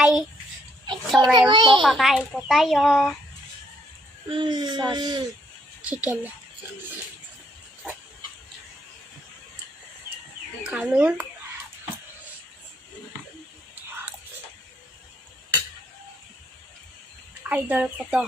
Hi! So, ngayon po, kakain po tayo. Sauce. Chicken. Kanin. Idol ko to.